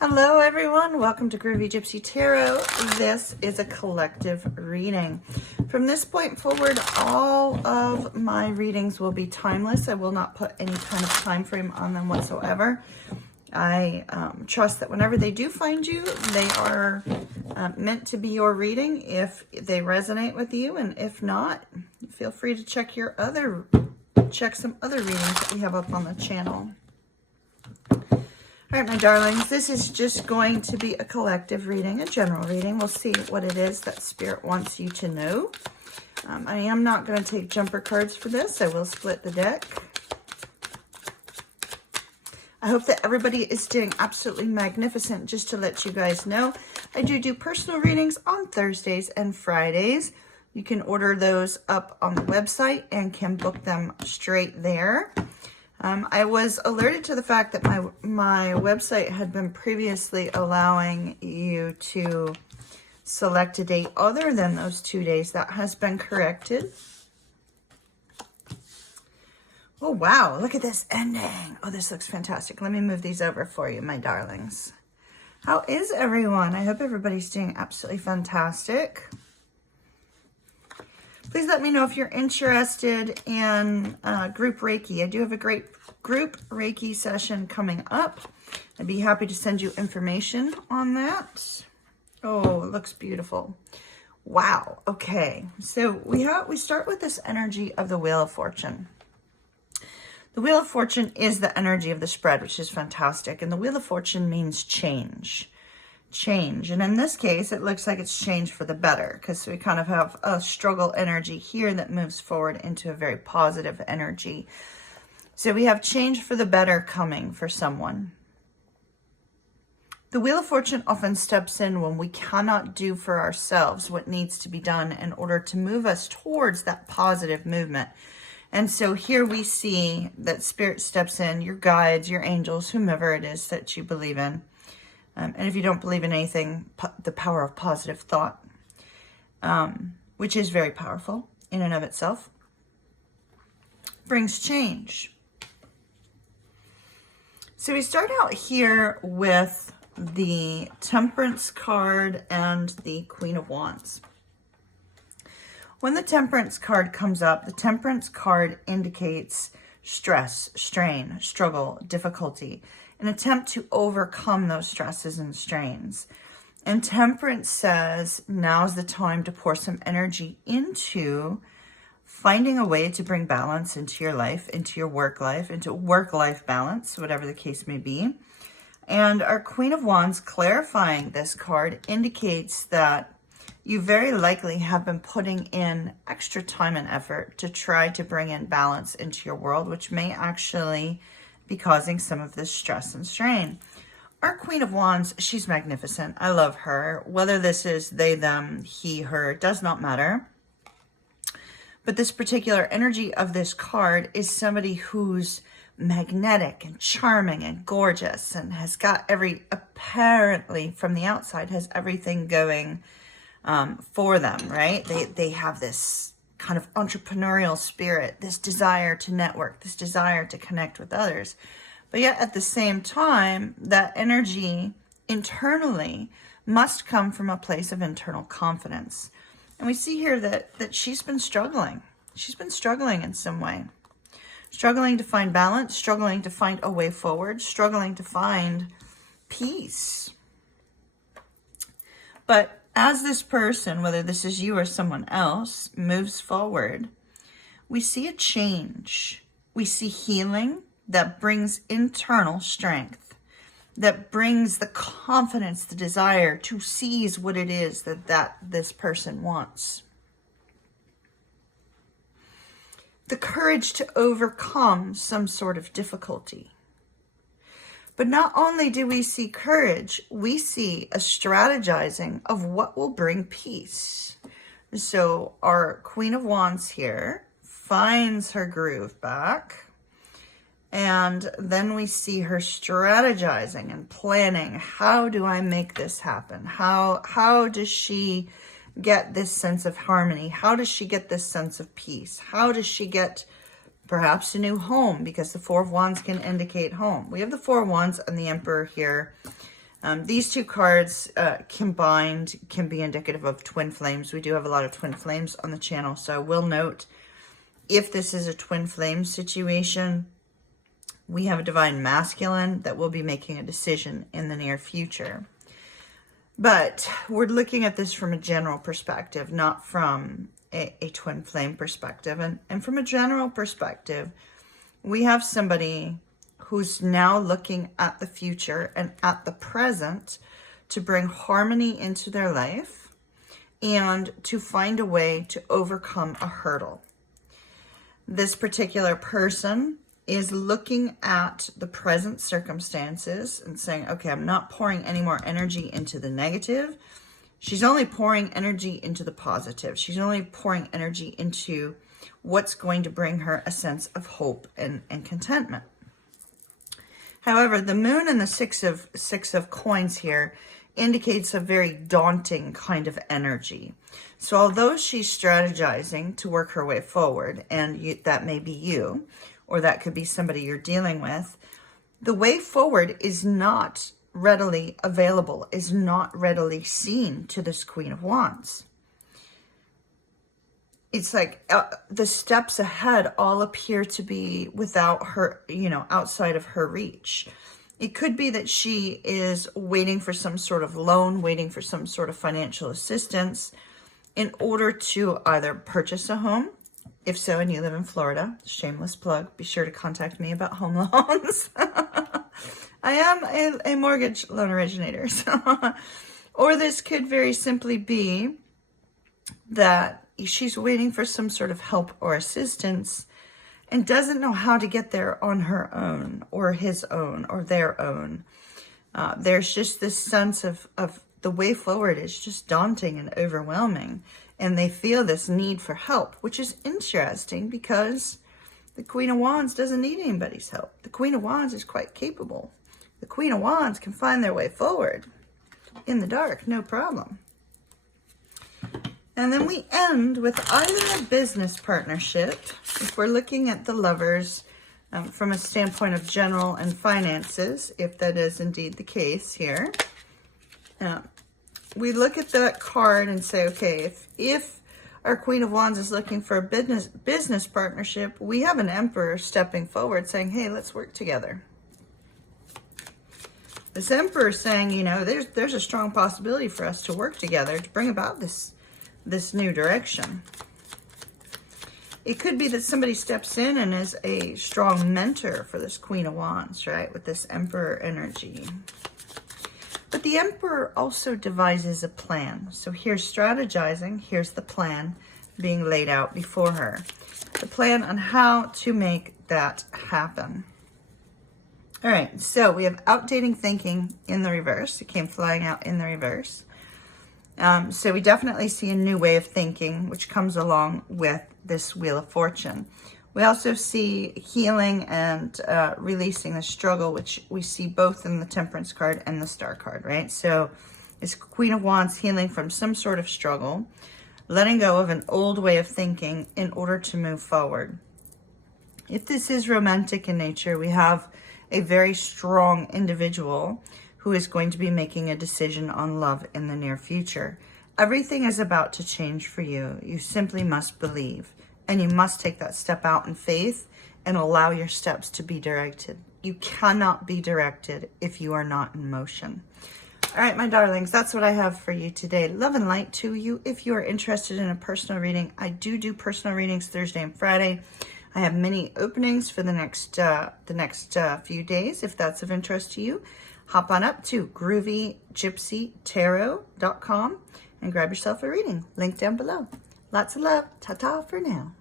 Hello everyone, welcome to Groovy Gypsy Tarot. This is a collective reading. From this point forward, all of my readings will be timeless. I will not put any kind of time frame on them whatsoever. I trust that whenever they do find you, they are meant to be your reading if they resonate with you, and if not, feel free to check some other readings that we have up on the channel. All right, my darlings, this is just going to be a collective reading, a general reading. We'll see what it is that Spirit wants you to know. I am not going to take jumper cards for this. I will split the deck. I hope that everybody is doing absolutely magnificent. Just to let you guys know, I do personal readings on Thursdays and Fridays. You can order those up on the website and can book them straight there. I was alerted to the fact that my website had been previously allowing you to select a date other than those 2 days. That has been corrected. Oh, wow. Look at this ending. Oh, this looks fantastic. Let me move these over for you, my darlings. How is everyone? I hope everybody's doing absolutely fantastic. Please let me know if you're interested in group Reiki. I do have a great group Reiki session coming up. I'd be happy to send you information on that. Oh, it looks beautiful. Wow. Okay. So we start with this energy of the Wheel of Fortune. The Wheel of Fortune is the energy of the spread, which is fantastic. And the Wheel of Fortune means change. And in this case, it looks like it's changed for the better, because we kind of have a struggle energy here that moves forward into a very positive energy. So we have change for the better coming for someone. The Wheel of Fortune often steps in when we cannot do for ourselves what needs to be done in order to move us towards that positive movement. And so here we see that Spirit steps in, your guides, your angels, whomever it is that you believe in. And if you don't believe in anything, the power of positive thought, which is very powerful in and of itself, brings change. So we start out here with the Temperance card and the Queen of Wands. When the Temperance card comes up, the Temperance card indicates stress, strain, struggle, difficulty, an attempt to overcome those stresses and strains. And Temperance says now's the time to pour some energy into finding a way to bring balance into your life, into your work life, into work-life balance, whatever the case may be. And our Queen of Wands, clarifying this card, indicates that you very likely have been putting in extra time and effort to try to bring in balance into your world, which may actually be causing some of this stress and strain. Our Queen of Wands, she's magnificent. I love her. Whether this is they, them, he, her, does not matter. But this particular energy of this card is somebody who's magnetic and charming and gorgeous and has got apparently from the outside, has everything going for them, right? They have this kind of entrepreneurial spirit, this desire to network, this desire to connect with others. But yet at the same time, that energy internally must come from a place of internal confidence. And we see here that she's been struggling. She's been struggling in some way. Struggling to find balance, struggling to find a way forward, struggling to find peace. But as this person, whether this is you or someone else, moves forward, we see a change. We see healing that brings internal strength, that brings the confidence, the desire to seize what it is that this person wants. The courage to overcome some sort of difficulty. But not only do we see courage, we see a strategizing of what will bring peace. So our Queen of Wands here finds her groove back. And then we see her strategizing and planning. How do I make this happen? How does she get this sense of harmony? How does she get this sense of peace? How does she get perhaps a new home, because the Four of Wands can indicate home. We have the Four of Wands and the Emperor here These two cards combined can be indicative of twin flames. We do have a lot of twin flames on the channel, so I will note if this is a twin flame situation, we have a divine masculine that will be making a decision in the near future. But we're looking at this from a general perspective, not from a twin flame perspective. And from a general perspective, we have somebody who's now looking at the future and at the present to bring harmony into their life and to find a way to overcome a hurdle. This particular person is looking at the present circumstances and saying, okay, I'm not pouring any more energy into the negative. She's only pouring energy into the positive. She's only pouring energy into what's going to bring her a sense of hope and contentment. However, the moon and the six of coins here indicates a very daunting kind of energy. So although she's strategizing to work her way forward, and that may be you, or that could be somebody you're dealing with, the way forward is not readily available, is not readily seen to this Queen of Wands. It's like the steps ahead all appear to be without her, outside of her reach. It could be that she is waiting for some sort of loan, waiting for some sort of financial assistance in order to either purchase a home. If so, and you live in Florida, shameless plug, be sure to contact me about home loans. I am a mortgage loan originator. Or this could very simply be that she's waiting for some sort of help or assistance and doesn't know how to get there on her own or his own or their own. There's just this sense of the way forward is just daunting and overwhelming. And they feel this need for help, which is interesting because the Queen of Wands doesn't need anybody's help. The Queen of Wands is quite capable. The Queen of Wands can find their way forward in the dark, no problem. And then we end with either a business partnership, if we're looking at the lovers from a standpoint of general and finances, if that is indeed the case here. We look at that card and say, okay, if our Queen of Wands is looking for a business partnership, we have an Emperor stepping forward saying, hey, let's work together. This Emperor is saying, there's a strong possibility for us to work together to bring about this new direction. It could be that somebody steps in and is a strong mentor for this Queen of Wands, right? With this Emperor energy. But the Emperor also devises a plan. So here's strategizing. Here's the plan being laid out before her. The plan on how to make that happen. All right, so we have outdating thinking in the reverse. It came flying out in the reverse. So we definitely see a new way of thinking, which comes along with this Wheel of Fortune. We also see healing and releasing the struggle, which we see both in the Temperance card and the Star card, right? So it's Queen of Wands healing from some sort of struggle, letting go of an old way of thinking in order to move forward. If this is romantic in nature, we have a very strong individual who is going to be making a decision on love in the near future. Everything is about to change for you. You simply must believe. And you must take that step out in faith and allow your steps to be directed. You cannot be directed if you are not in motion. All right, my darlings, that's what I have for you today. Love and light to you. If you are interested in a personal reading, I do personal readings Thursday and Friday. I have many openings for the next few days. If that's of interest to you, hop on up to groovygypsytarot.com and grab yourself a reading. Link down below. Lots of love. Ta-ta for now.